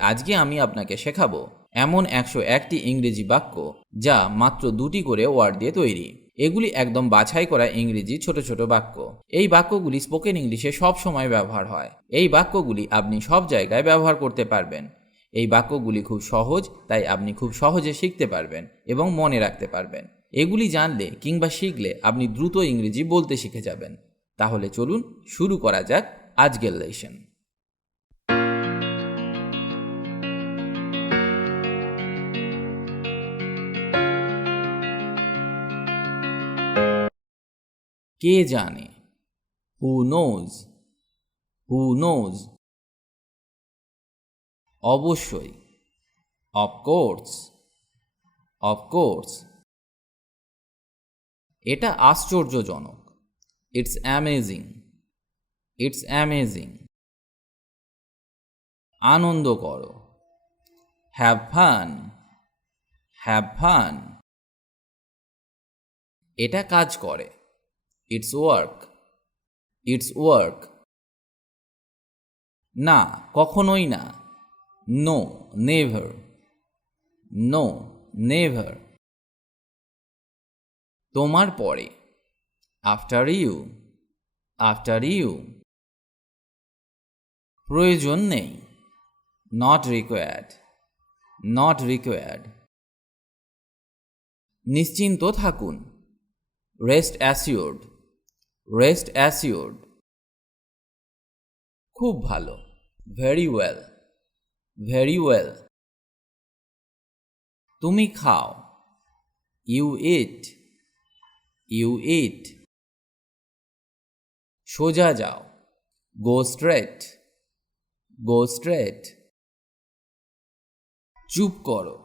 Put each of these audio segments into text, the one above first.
আজকে আমি আপনাকে শেখাবো এমন 101টি ইংরেজি বাক্য যা মাত্র 2টি করে ওয়ার্ড দিয়ে তৈরি। এগুলি একদম বাছাই করা ইংরেজি ছোট ছোট বাক্য। এই বাক্যগুলি স্পোকেন ইংলিশে সব সময় ব্যবহার হয়। এই বাক্যগুলি আপনি সব জায়গায় ব্যবহার করতে পারবেন। এই বাক্যগুলি খুব সহজ, তাই আপনি খুব সহজে শিখতে পারবেন এবং মনে রাখতে পারবেন। এগুলি জানলে কিংবা শিখলে আপনি দ্রুত ইংরেজি বলতে শিখে যাবেন। তাহলে চলুন শুরু করা যাক আজকের লেসন। কে জানে, হু নোজ, হু নোজ। অবশ্যই, অফকোর্স, অফকোর্স। এটা আশ্চর্যজনক, ইটস অ্যামেজিং, ইটস অ্যামেজিং। আনন্দ করো, হ্যাভ ফান, হ্যাভ ফান। এটা কাজ করে, ইটস ওয়ার্ক, ইটস ওয়ার্ক। না, কখনোই না, নো, নেভার, নো, নেভার। তোমার পরে, আফটার ইউ, আফটার ইউ। প্রয়োজন নেই, নট রিকোয়ার্ড, নট রিকোয়ার্ড। নিশ্চিন্ত থাকুন, রেস্ট অ্যাসিওর্ড, রেস্ট অ্যাসিওর্ড। খুব ভালো, ভেরি ওয়েল, ভেরি ওয়েল। তুমি খাও, ইউ ইট, ইউ ইট। সোজা যাও, গো স্ট্রেট, গো স্ট্রেট। চুপ করো,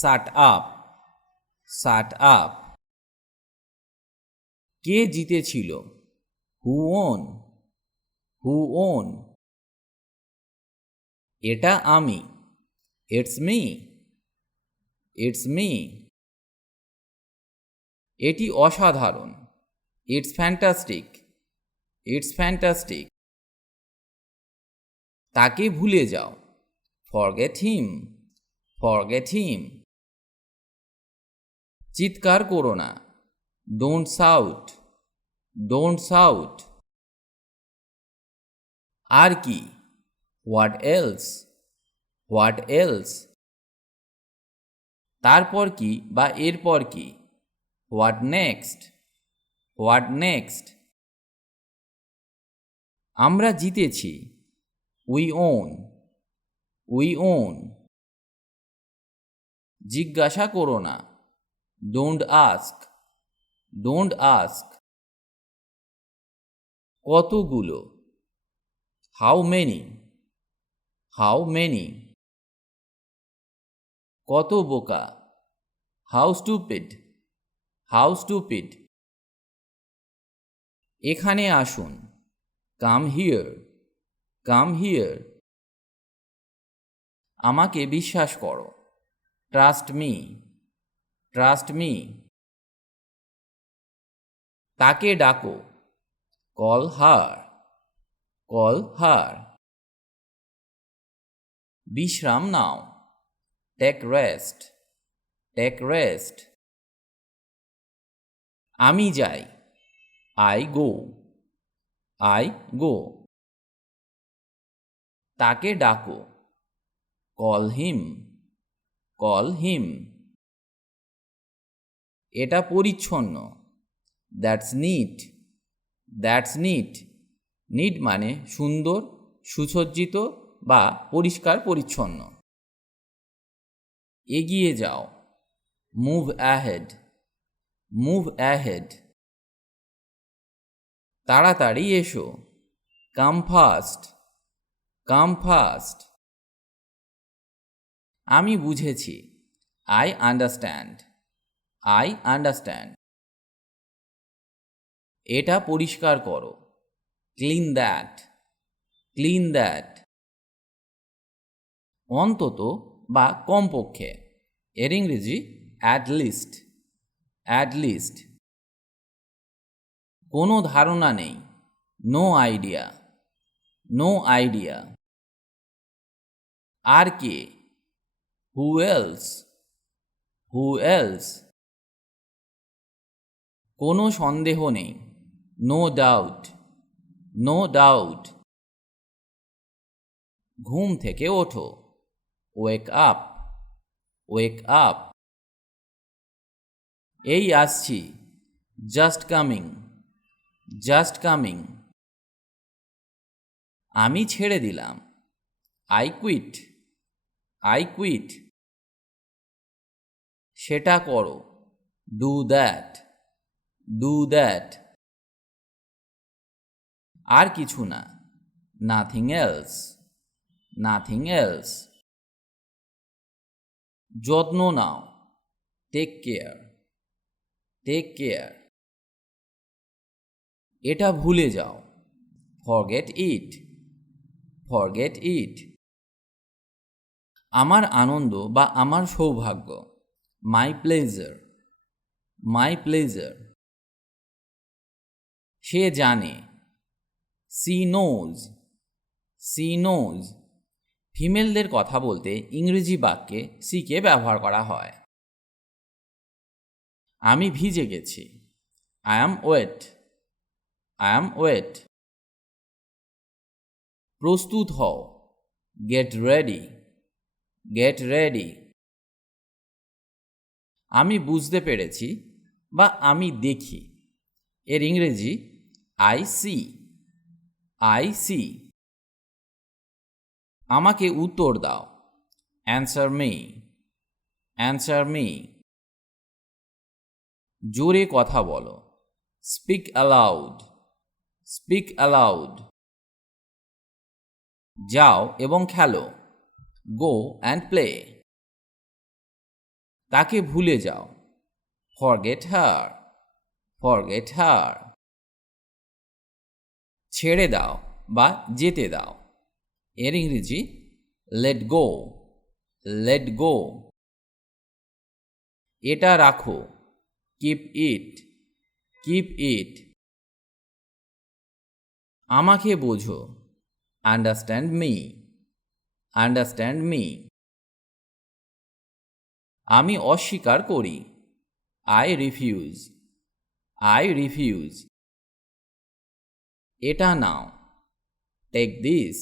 শাট আপ, শাট আপ। কে জিতেছিল, হু ওন, হু ওন। এটা আমি, ইটস মি, ইটস মি। এটি অসাধারণ, ইটস ফ্যান্টাস্টিক, ইটস ফ্যান্টাস্টিক। তাকে ভুলে যাও, ফরগেট হিম, ফরগেট হিম। চিৎকার করো না, ডোন্ট শাউট, ডোন্ট শাউট। আর কি, হোয়াট এলস, হোয়াট এলস। তারপর কি বা এরপর কি, হোয়াট নেক্সট, হোয়াট নেক্সট। আমরা জিতেছি, উই ওন, উই ওন। জিজ্ঞাসা করো না, ডোন্ট আস্ক, ডোন্ট আস্ক। কতগুলো, হাউ মেনি, হাউ মেনি। কত বোকা, হাউ স্টুপিড, হাউ স্টুপিড। এখানে আসুন, কাম হিয়ার, কাম হিয়ার। আমাকে বিশ্বাস করো, ট্রাস্ট মি, ট্রাস্ট মি। তাকে ডাকো, কল হার, কল হার। বিশ্রাম নাও, টেক রেস্ট, টেক রেস্ট। আমি যাই, আই গো, আই গো। তাকে ডাকো, কল হিম, কল হিম। এটা পরিচ্ছন্ন, that's neat, that's neat. Neat মানে সুন্দর, সুসজ্জিত বা পরিষ্কার পরিচ্ছন্ন। এগিয়ে যাও, মুভ অ্যাহেড, মুভ অ্যাহেড। তাড়াতাড়ি এসো, কাম ফাস্ট, কাম ফাস্ট। আমি বুঝেছি, আই আন্ডারস্ট্যান্ড, আই আন্ডারস্ট্যান্ড। এটা পরিষ্কার করো, ক্লিন দ্যাট, ক্লিন দ্যাট। অন্তত বা কমপক্ষে, এর ইংরেজি অ্যাট লিস্ট, অ্যাট লিস্ট। কোনো ধারণা নেই, নো আইডিয়া, নো আইডিয়া। আর কে? Who else? Who else? কোনো সন্দেহ নেই। No doubt. No doubt. ঘুম থেকে ওঠো। Wake up. Wake up. এই আসছি। Just coming. Just coming. আমি ছেড়ে দিলাম। I quit. I quit. সেটা করো। Do that. Do that. আর কিছু না। Nothing else. Nothing else. যত্ন নাও। Take care. Take care. এটা ভুলে যাও। Forget it. Forget it. আমার আনন্দ বা আমার সৌভাগ্য। My pleasure. My pleasure. সে জানে। She knows. She knows. ফিমেলদের কথা বলতে ইংরেজি বাক্যে সিকে ব্যবহার করা হয়। আমি ভিজে গেছি। I am wet. I am wet. প্রস্তুত হও। Get ready. Get ready. আমি বুঝতে পেরেছি বা আমি দেখি, এর ইংরেজি আই সি। I C. আমাকে উত্তর দাও। Answer me. Answer me. জোরে কথা বলো। Speak allowed. Speak allowed. যাও এবং খেলো। Go and play. তাকে ভুলে যাও। ফরগেট হার। ফরগেট হার। ছেড়ে দাও বা যেতে দাও, এর ইংরেজি লেট গো। Late go. এটা রাখো। Keep it. Keep it. আমাকে বোঝো। Understand me. Understand me. আমি অস্বীকার করি। I refuse. I refuse. এটা নাও। Take this.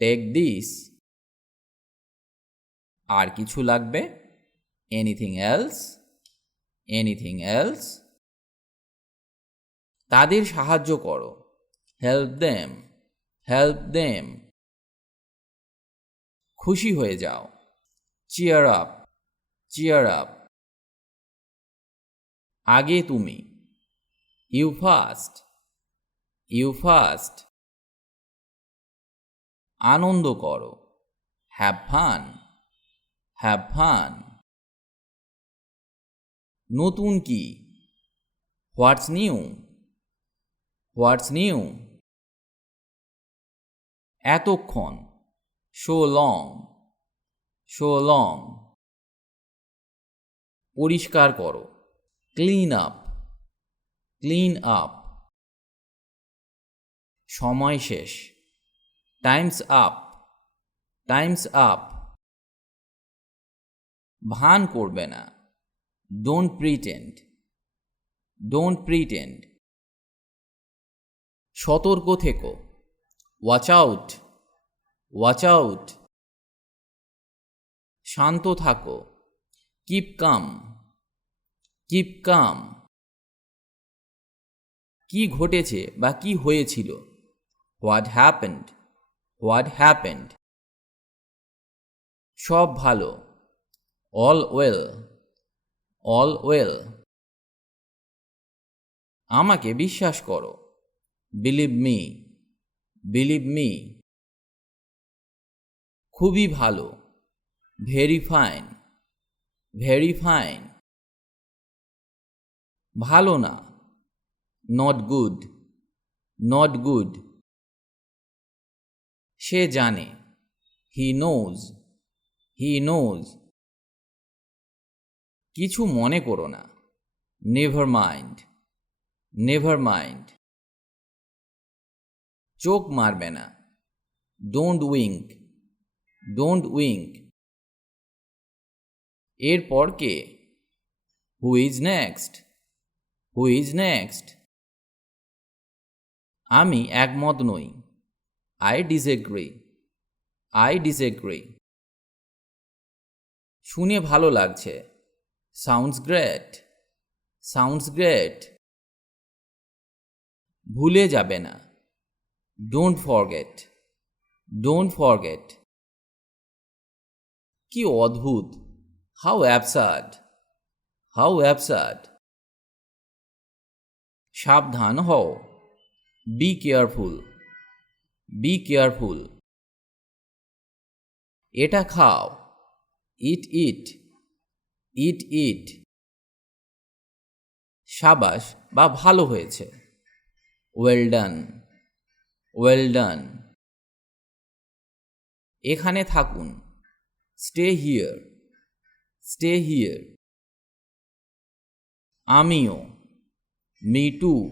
Take this. আর কিছু লাগবে? Anything else? Anything else? তাদের সাহায্য করো। Help them. Help them. খুশি হয়ে যাও। Cheer up. Cheer up. আগে তুমি। You first. You first. আনন্দ করো। Have fun. Have fun. নতুন কি? What's new? What's new? এতক্ষণ। So long. So long. পরিষ্কার করো। Clean up. Clean up. সময় শেষ। Time's up. Time's up. ভান করবে না। Don't pretend. Don't pretend. সতর্ক থেকো। Watch out. Watch out. শান্ত থাকো। Keep calm. Keep calm. কি ঘটেছে বা কি হয়েছিল? What happened. What happened. সব ভালো। All well. All well. আমাকে বিশ্বাস করো। Believe me. Believe me. খুবই ভালো। Very fine. Very fine. ভালো না। Not good. Not good. সে জানে। He nose. He knows. কিছু মনে করো না। Never mind. Never mind. চোখ মারবে না। Don't wink. Don't wink. এরপর কে? Who is next? Who is next? আমি একমত নই। I disagree. I disagree. শুনে ভালো লাগছে। Sounds great. Sounds great. ভুলে যাবে না। Don't forget. Don't forget. কি অদ্ভুত! How absurd! How absurd! সাবধান হও। Be careful. Be careful. এটা খাও। ইট ইট। ইট ইট। সাবাস বা ভালো হয়েছে। Well done. Well done. এখানে থাকুন। Stay here. Stay here. আমিও। Me too.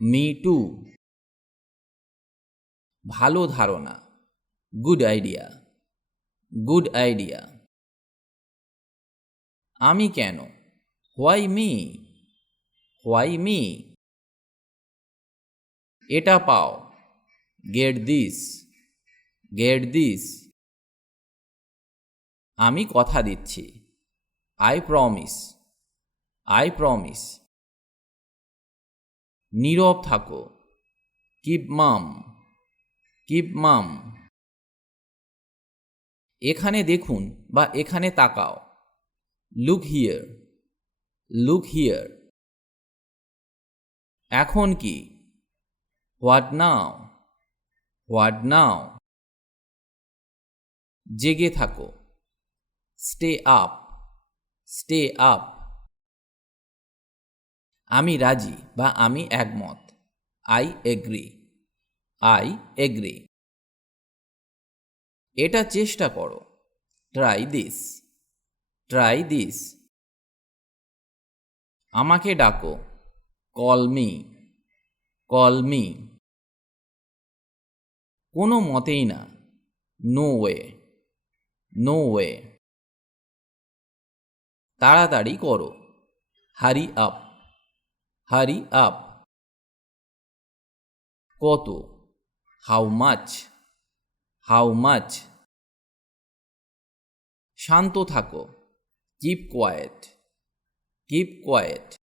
Me too. ভালো ধারণা। Good idea. Good idea. আমি কেন? Why me? Why me? এটা পাও। Get this. Get this. আমি কথা দিচ্ছি। I promise. I promise. নীরব থাকো। Keep mum. Keep mum. এখানে দেখুন বা এখানে তাকাও। Look here. Look here. এখন কি? What now? What now? জেগে থাকো। Stay up. Stay up. আমি রাজি বা আমি একমত। I agree. I agree. এটা চেষ্টা করো। Try this. Try this. আমাকে ডাকো। Call me. Call me. কোনো মতেই না। No way. No way. তাড়াতাড়ি করো। Hurry up. Hurry up. কত? How much? How much? শান্ত থাকো। Keep quiet. Keep quiet.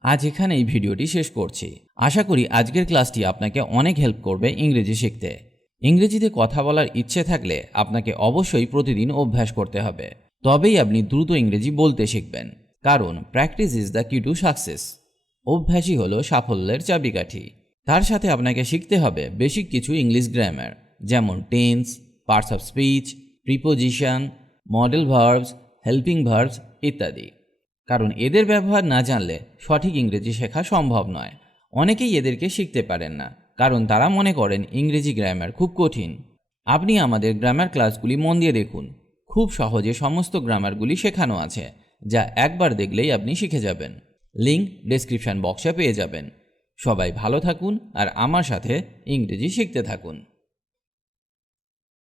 আজ এখানে এই ভিডিওটি শেষ করছি। আশা করি আজকের ক্লাসটি আপনাকে অনেক হেল্প করবে ইংরেজি শিখতে। ইংরেজিতে কথা বলার ইচ্ছে থাকলে আপনাকে অবশ্যই প্রতিদিন অভ্যাস করতে হবে। তবেই আপনি দ্রুত ইংরেজি বলতে শিখবেন। কারণ প্র্যাকটিস ইজ দ্য কি টু সাকসেস। অভ্যাসই হলো সাফল্যের চাবিকাঠি। তার সাথে আপনাকে শিখতে হবে বেসিক কিছু ইংলিশ গ্রামার, যেমন tense, parts of speech, preposition, model verbs, helping verbs ইত্যাদি। কারণ এদের ব্যবহার না জানলে সঠিক ইংরেজি শেখা সম্ভব নয়। অনেকেই এদেরকে শিখতে পারেন না, কারণ তারা মনে করেন ইংরেজি গ্রামার খুব কঠিন। আপনি আমাদের গ্রামার ক্লাসগুলি মন দিয়ে দেখুন। খুব সহজে সমস্ত গ্রামারগুলি শেখানো আছে, যা একবার দেখলেই আপনি শিখে যাবেন। লিঙ্ক ডেসক্রিপশন বক্সে পেয়ে যাবেন। সবাই ভালো থাকুন আর আমার সাথে ইংরেজি শিখতে থাকুন।